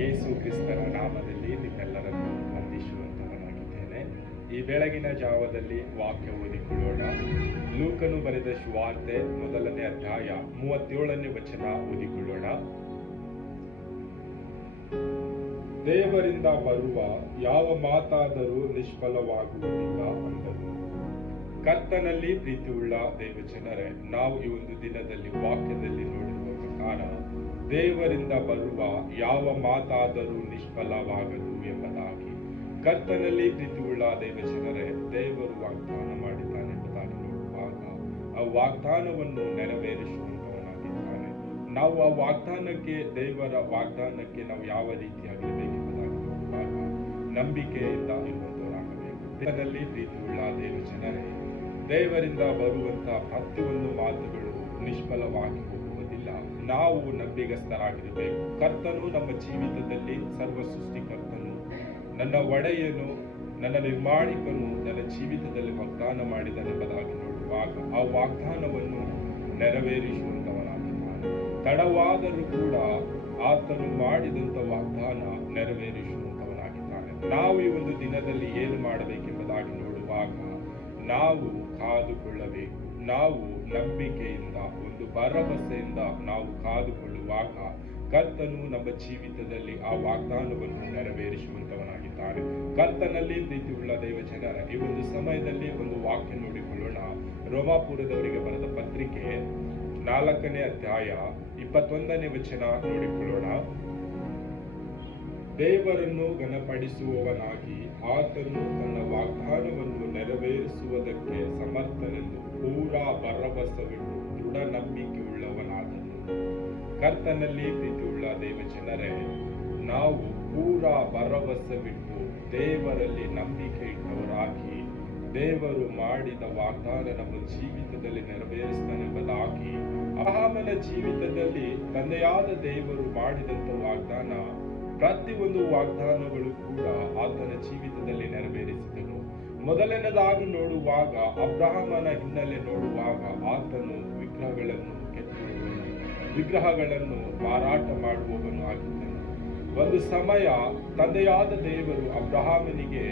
ಯೇಸು ಕ್ರಿಸ್ತನ ನಾಮದಲ್ಲಿ ನಿಮ್ಮೆಲ್ಲರನ್ನು ವಂದಿಸುವಂತವನಾಗಿದ್ದೇನೆ. ಈ ಬೆಳಗಿನ ಜಾವದಲ್ಲಿ ವಾಕ್ಯ ಓದಿಕೊಳ್ಳೋಣ ಲೂಕನು ಬರೆದ ಶುವಾರ್ತೆ ಮೊದಲನೇ ಅಧ್ಯಾಯ ಮೂವತ್ತೇಳನೇ ವಚನ ಓದಿಕೊಳ್ಳೋಣ ದೇವರಿಂದ ಬರುವ ಯಾವ ಮಾತಾದರೂ ನಿಷ್ಫಲವಾಗುವುದಿಲ್ಲ ಅಂದರು ಕರ್ತನಲ್ಲಿ ಪ್ರೀತಿಯುಳ್ಳ ದೇವಜನರೇ, ನಾವು ಈ ಒಂದು ದಿನದಲ್ಲಿ ವಾಕ್ಯದಲ್ಲಿ ನೋಡಿರುವ ಪ್ರಕಾರ ದೇವರಿಂದ ಬರುವ ಯಾವ ಮಾತಾದರೂ ನಿಷ್ಫಲವಾಗದು ಎಂಬುದಾಗಿ. ಕರ್ತನಲ್ಲಿ ಪ್ರೀತಿಯುಳ್ಳ ದೇವಜನರೇ, ದೇವರು ವಾಗ್ದಾನ ಮಾಡಿದ್ದಾನೆ ಎಂಬುದಾಗಿ ನೋಡುವಾಗ ಆ ವಾಗ್ದಾನವನ್ನು ನೆರವೇರಿಸುವಂತವನಾಗಿದ್ದಾನೆ. ನಾವು ಆ ವಾಗ್ದಾನಕ್ಕೆ, ದೇವರ ವಾಗ್ದಾನಕ್ಕೆ ನಾವು ಯಾವ ರೀತಿಯಾಗಿರಬೇಕೆಂಬುದಾಗಿ ನೋಡುವಾಗ ನಂಬಿಕೆಯಿಂದ ಇರುವಂತವರಾಗಬೇಕು ಕರ್ತನಲ್ಲಿ ಪ್ರೀತಿಯುಳ್ಳ ದೇವಜನರೇ, ದೇವರಿಂದ ಬರುವಂತಹ ಪ್ರತಿಯೊಂದು ಮಾತುಗಳು ನಿಷ್ಫಲವಾಗಿ ಹೋಗುವುದಿಲ್ಲ ನಾವು ನಂಬಿಗಸ್ತರಾಗಿರಬೇಕು. ಕರ್ತನು ನಮ್ಮ ಜೀವಿತದಲ್ಲಿ ಸರ್ವ ಸೃಷ್ಟಿಕರ್ತನು ನನ್ನ ಒಡೆಯನು, ನನ್ನ ನಿರ್ಮಾಣಿಕನು ನನ್ನ ಜೀವಿತದಲ್ಲಿ ವಾಗ್ದಾನ ಮಾಡಿದನೆಂಬುದಾಗಿ ನೋಡುವಾಗ ಆ ವಾಗ್ದಾನವನ್ನು ನೆರವೇರಿಸುವಂತವನಾಗಿದ್ದಾನೆ ತಡವಾದರೂ ಕೂಡ ಆತನು ಮಾಡಿದಂಥ ವಾಗ್ದಾನ ನೆರವೇರಿಸುವಂತವನಾಗಿದ್ದಾನೆ ನಾವು ಈ ಒಂದು ದಿನದಲ್ಲಿ ಏನು ಮಾಡಬೇಕೆಂಬುದಾಗಿ ನೋಡುವಾಗ ನಾವು ಕಾದುಕೊಳ್ಳಬೇಕು. ನಾವು ನಂಬಿಕೆಯಿಂದ, ಒಂದು ಭರವಸೆಯಿಂದ ನಾವು ಕಾದುಕೊಳ್ಳುವಾಗ ಕರ್ತನು ನಮ್ಮ ಜೀವಿತದಲ್ಲಿ ಆ ವಾಗ್ದಾನವನ್ನು ನೆರವೇರಿಸುವಂತವನಾಗಿದ್ದಾನೆ. ಕರ್ತನಲ್ಲಿ ಪ್ರೀತಿಯುಳ್ಳ ದೈವ ಜನರ ಈ ಒಂದು ಸಮಯದಲ್ಲಿ ಒಂದು ವಾಕ್ಯ ನೋಡಿಕೊಳ್ಳೋಣ. ರೋಮಾಪುರದವರಿಗೆ ಬರೆದ ಪತ್ರಿಕೆ ನಾಲ್ಕನೇ ಅಧ್ಯಾಯ ಇಪ್ಪತ್ತೊಂದನೇ ವಚನ ನೋಡಿಕೊಳ್ಳೋಣ. ದೇವರನ್ನು ಘನಪಡಿಸುವವನಾಗಿ ಆತನು ತನ್ನ ವಾಗ್ದಾನವನ್ನು ನೆರವೇರಿಸುವುದಕ್ಕೆ ಸಮರ್ಥನೆಂದು ಪೂರಾ ಭರವಸವಿಟ್ಟು ದೃಢ ನಂಬಿಕೆಯುಳ್ಳವನಾದನು ಕರ್ತನಲ್ಲಿ ಪ್ರೀತಿಯುಳ್ಳ ದೇವಜನರೇ, ನಾವು ಪೂರಾ ಭರವಸವಿಟ್ಟು ದೇವರಲ್ಲಿ ನಂಬಿಕೆ ಇಟ್ಟವರಾಗಿ ದೇವರು ಮಾಡಿದ ವಾಗ್ದಾನ ನಮ್ಮ ಜೀವಿತದಲ್ಲಿ ನೆರವೇರಿಸ್ತಾನೆಂಬುದಾಗಿ ಅಹಾಮನ ಜೀವಿತದಲ್ಲಿ ತಂದೆಯಾದ ದೇವರು ಮಾಡಿದಂಥ ವಾಗ್ದಾನ ಪ್ರತಿಯೊಂದು ವಾಗ್ದಾನಗಳು ಕೂಡ ಆತನ ಜೀವಿತದಲ್ಲಿ ನೆರವೇರಿಸಿದನು. ಮೊದಲನೇದಾಗಿ ನೋಡುವಾಗ, ಅಬ್ರಾಹ್ಮನ ಹಿನ್ನೆಲೆ ನೋಡುವಾಗ ಆತನು ವಿಗ್ರಹಗಳನ್ನು ಕೆತ್ತುವವನು ವಿಗ್ರಹಗಳನ್ನು ಮಾರಾಟ ಮಾಡುವವನು ಆಗಿದ್ದನು. ಒಂದು ಸಮಯ ತಂದೆಯಾದ ದೇವರು ಅಬ್ರಹಾಮನಿಗೆ,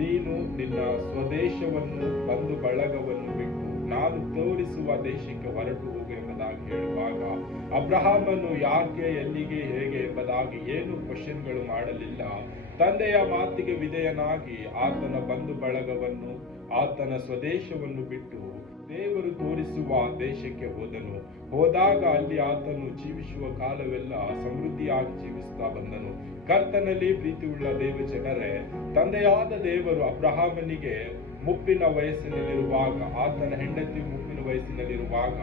ನೀನು ನಿನ್ನ ಸ್ವದೇಶವನ್ನು ಬಂದು ಬಳಗವನ್ನು ಬಿಟ್ಟು ನಾನು ತೋರಿಸುವ ದೇಶಕ್ಕೆ ಹೊರಟು ಹೋಗು ಎಂಬುದಾಗಿ ಹೇಳುವಾಗ ಅಬ್ರಹಾಮನು ಯಾಕೆ, ಎಲ್ಲಿಗೆ, ಹೇಗೆ ಎಂಬುದಾಗಿ ಏನು ಕ್ವಶನ್ಗಳು ಮಾಡಲಿಲ್ಲ. ತಂದೆಯ ಮಾತಿಗೆ ವಿಧೇಯನಾಗಿ ಆತನ ಬಂಧು ಬಳಗವನ್ನು, ಆತನ ಸ್ವದೇಶವನ್ನು ಬಿಟ್ಟು ದೇವರು ತೋರಿಸುವ ದೇಶಕ್ಕೆ ಹೋದನು. ಹೋದಾಗ ಅಲ್ಲಿ ಆತನು ಜೀವಿಸುವ ಕಾಲವೆಲ್ಲ ಸಮೃದ್ಧಿಯಾಗಿ ಜೀವಿಸುತ್ತಾ ಬಂದನು. ಕರ್ತನಲ್ಲಿ ಪ್ರೀತಿಯುಳ್ಳ ದೇವ ಜನರೇ ತಂದೆಯಾದ ದೇವರು ಅಬ್ರಹಾಮನಿಗೆ ಮುಪ್ಪಿನ ವಯಸ್ಸಿನಲ್ಲಿರುವಾಗ, ಆತನ ಹೆಂಡತಿ ಮುಪ್ಪಿನ ವಯಸ್ಸಿನಲ್ಲಿರುವಾಗ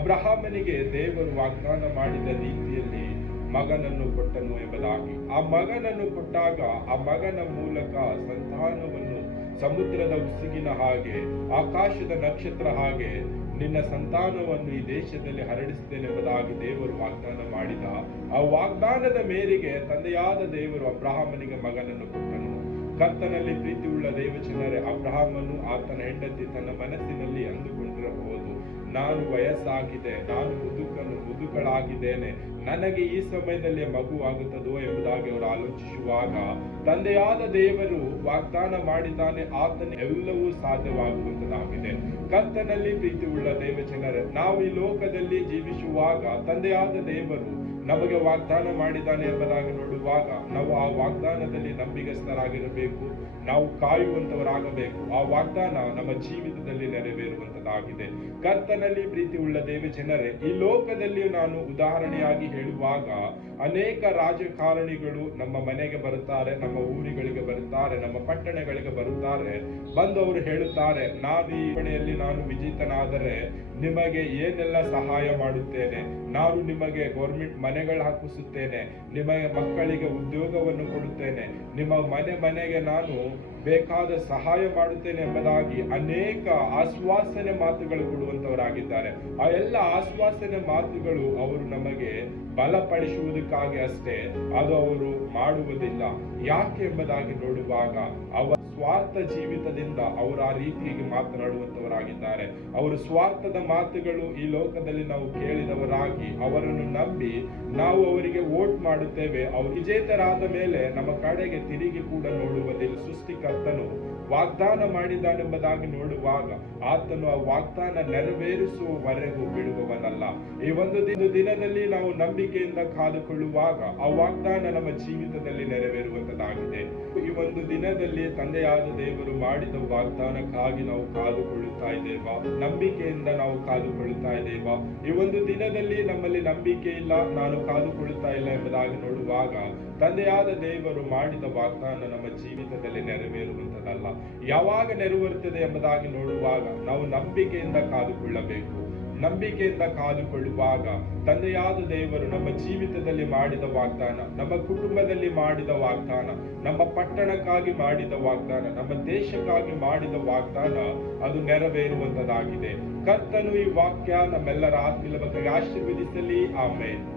ಅಬ್ರಹಾಮನಿಗೆ ದೇವರು ವಾಗ್ದಾನ ಮಾಡಿದ ರೀತಿಯಲ್ಲಿ ಮಗನನ್ನು ಕೊಟ್ಟನು ಎಂಬುದಾಗಿ. ಆ ಮಗನನ್ನು ಕೊಟ್ಟಾಗ ಆ ಮಗನ ಮೂಲಕ ಸಂತಾನವನ್ನು ಸಮುದ್ರದ ಉಸಿಗಿನ ಹಾಗೆ, ಆಕಾಶದ ನಕ್ಷತ್ರ ಹಾಗೆ, ನಿನ್ನ ಸಂತಾನವನ್ನು ಈ ದೇಶದಲ್ಲಿ ಹರಡಿಸುತ್ತೇನೆಂಬುದಾಗಿ ದೇವರು ವಾಗ್ದಾನ ಮಾಡಿದ, ಆ ವಾಗ್ದಾನದ ಮೇರೆಗೆ ತಂದೆಯಾದ ದೇವರು ಅಬ್ರಹಾಮನಿಗೆ ಮಗನನ್ನು ಕೊಟ್ಟನು. ಕರ್ತನಲ್ಲಿ ಪ್ರೀತಿಯುಳ್ಳ ದೇವಚನರೇ ಅಬ್ರಹಾಮನು ಆತನ ಹೆಂಡತಿ ತನ್ನ ಮನಸ್ಸಿನಲ್ಲಿ ಅಂದುಕೊಂಡಿರಬಹುದು. ನಾನು ವಯಸ್ಸಾಗಿದೆ, ನಾನು ಮುದುಕನು, ಮುದುಕಳಾಗಿದ್ದೇನೆ. ನನಗೆ ಈ ಸಮಯದಲ್ಲಿ ಮಗು ಆಗುತ್ತದೋ ಎಂಬುದಾಗಿ ಅವರು ಆಲೋಚಿಸುವಾಗ ತಂದೆಯಾದ ದೇವರು ವಾಗ್ದಾನ ಮಾಡಿದ್ದಾನೆ, ಆತನ ಎಲ್ಲವೂ ಸಾಧ್ಯವಾಗುವಂತದಾಗಿದೆ. ಕರ್ತನಲ್ಲಿ ಪ್ರೀತಿಯುಳ್ಳ ದೇವಜನರೇ, ನಾವು ಈ ಲೋಕದಲ್ಲಿ ಜೀವಿಸುವಾಗ ತಂದೆಯಾದ ದೇವರು ನಮಗೆ ವಾಗ್ದಾನ ಮಾಡಿದ್ದಾನೆ ಎಂಬುದಾಗಿ ನೋಡುವಾಗ ನಾವು ಆ ವಾಗ್ದಾನದಲ್ಲಿ ನಂಬಿಗಸ್ತರಾಗಿರಬೇಕು ನಾವು ಕಾಯುವಂತವರಾಗಬೇಕು. ಆ ವಾಗ್ದಾನ ನಮ್ಮ ಜೀವಿತದಲ್ಲಿ ನೆರವೇರುವಂತದಾಗಿದೆ. ಕರ್ತನಲ್ಲಿ ಪ್ರೀತಿ ಉಳ್ಳ ದೇವ ಜನರೇ, ಈ ಲೋಕದಲ್ಲಿ ನಾನು ಉದಾಹರಣೆಯಾಗಿ ಹೇಳುವಾಗ ಅನೇಕ ರಾಜಕಾರಣಿಗಳು ನಮ್ಮ ಮನೆಗೆ ಬರುತ್ತಾರೆ, ನಮ್ಮ ಊರುಗಳಿಗೆ ಬರುತ್ತಾರೆ, ನಮ್ಮ ಪಟ್ಟಣಗಳಿಗೆ ಬರುತ್ತಾರೆ. ಬಂದು ಅವರು ಹೇಳುತ್ತಾರೆ ನಾನು ಈ ಮನೆಯಲ್ಲಿ ನಾನು ವಿಜೇತನಾದರೆ ನಿಮಗೆ ಏನೆಲ್ಲ ಸಹಾಯ ಮಾಡುತ್ತೇನೆ? ನಾನು ನಿಮಗೆ ಗೌರ್ಮೆಂಟ್ ಮನೆಗಳು ಹಾಕಿಸುತ್ತೇನೆ ನಿಮಗೆ ಮಕ್ಕಳಿಗೆ ಉದ್ಯೋಗವನ್ನು ಕೊಡುತ್ತೇನೆ, ನಿಮ್ಮ ಮನೆ ಮನೆಗೆ ನಾನು ಬೇಕಾದ ಸಹಾಯ ಮಾಡುತ್ತೇನೆ ಎಂಬುದಾಗಿ ಅನೇಕ ಆಶ್ವಾಸನೆ ಮಾತುಗಳು ಕೊಡುವಂತವರಾಗಿದ್ದಾರೆ ಆ ಎಲ್ಲ ಆಶ್ವಾಸನೆ ಮಾತುಗಳು ಅವರು ನಮಗೆ ಬಲಪಡಿಸುವುದಕ್ಕಾಗಿ ಅಷ್ಟೇ, ಅದು ಅವರು ಮಾಡುವುದಿಲ್ಲ. ಯಾಕೆ ಎಂಬುದಾಗಿ ನೋಡುವಾಗ ಅವರ ಸ್ವಾರ್ಥ ಜೀವಿತದಿಂದ ಅವರು ಆ ರೀತಿಯಾಗಿ ಮಾತನಾಡುವಂತವರಾಗಿದ್ದಾರೆ ಅವರು ಸ್ವಾರ್ಥದ ಮಾತುಗಳು ಈ ಲೋಕದಲ್ಲಿ ನಾವು ಕೇಳಿದವರಾಗಿ ಅವರನ್ನು ನಂಬಿ ನಾವು ಅವರಿಗೆ ವೋಟ್ ಮಾಡುತ್ತೇವೆ. ಅವರು ವಿಜೇತರಾದ ಮೇಲೆ ನಮ್ಮ ಕಡೆಗೆ ತಿರುಗಿ ಕೂಡ ನೋಡುವುದಿಲ್ಲ. ಸೃಷ್ಟಿಕರ್ತನು ವಾಗ್ದಾನ ಮಾಡಿದಾನೆಂಬುದಾಗಿ ನೋಡುವಾಗ ಆತನು ಆ ವಾಗ್ದಾನ ನೆರವೇರಿಸುವವರೆಗೂ ಬಿಡುವವನಲ್ಲ. ಈ ಒಂದು ದಿನ- ದಿನದಲ್ಲಿ ನಾವು ನಂಬಿಕೆಯಿಂದ ಕಾದುಕೊಳ್ಳುವಾಗ ಆ ವಾಗ್ದಾನ ನಮ್ಮ ಜೀವಿತದಲ್ಲಿ ನೆರವೇರುವಂತದ್ದಾಗಿದೆ ಈ ಒಂದು ದಿನದಲ್ಲಿ ತಂದೆಯಾದ ದೇವರು ಮಾಡಿದ ವಾಗ್ದಾನಕ್ಕಾಗಿ ನಾವು ಕಾದುಕೊಳ್ಳುತ್ತಾ ಇದ್ದೇವಾ? ನಂಬಿಕೆಯಿಂದ ನಾವು ಕಾದುಕೊಳ್ಳುತ್ತಾ ಇದ್ದೇವಾ? ಈ ಒಂದು ದಿನದಲ್ಲಿ ನಮ್ಮಲ್ಲಿ ನಂಬಿಕೆ ಇಲ್ಲ, ನಾನು ಕಾದುಕೊಳ್ಳುತ್ತಾ ಇಲ್ಲ ಎಂಬುದಾಗಿ ನೋಡುವಾಗ ತಂದೆಯಾದ ದೇವರು ಮಾಡಿದ ವಾಗ್ದಾನ ನಮ್ಮ ಜೀವಿತದಲ್ಲಿ ನೆರವೇರುವಂತದಲ್ಲ ಯಾವಾಗ ನೆರವೇರುತ್ತದೆ ಎಂಬುದಾಗಿ ನೋಡುವಾಗ ನಾವು ನಂಬಿಕೆಯಿಂದ ಕಾದುಕೊಳ್ಳಬೇಕು. ನಂಬಿಕೆಯಿಂದ ಕಾದುಕೊಳ್ಳುವಾಗ ತಂದೆಯಾದ ದೇವರು ನಮ್ಮ ಜೀವಿತದಲ್ಲಿ ಮಾಡಿದ ವಾಗ್ದಾನ, ನಮ್ಮ ಕುಟುಂಬದಲ್ಲಿ ಮಾಡಿದ ವಾಗ್ದಾನ, ನಮ್ಮ ಪಟ್ಟಣಕ್ಕಾಗಿ ಮಾಡಿದ ವಾಗ್ದಾನ, ನಮ್ಮ ದೇಶಕ್ಕಾಗಿ ಮಾಡಿದ ವಾಗ್ದಾನ ಅದು ನೆರವೇರುವಂತದಾಗಿದೆ. ಕರ್ತನು ಈ ವಾಕ್ಯ ನಮ್ಮೆಲ್ಲರ ಆತ್ಮೀಯ ಬಗ್ಗೆ ಆಶೀರ್ವದಿಸಲಿ. ಆಮೇಲೆ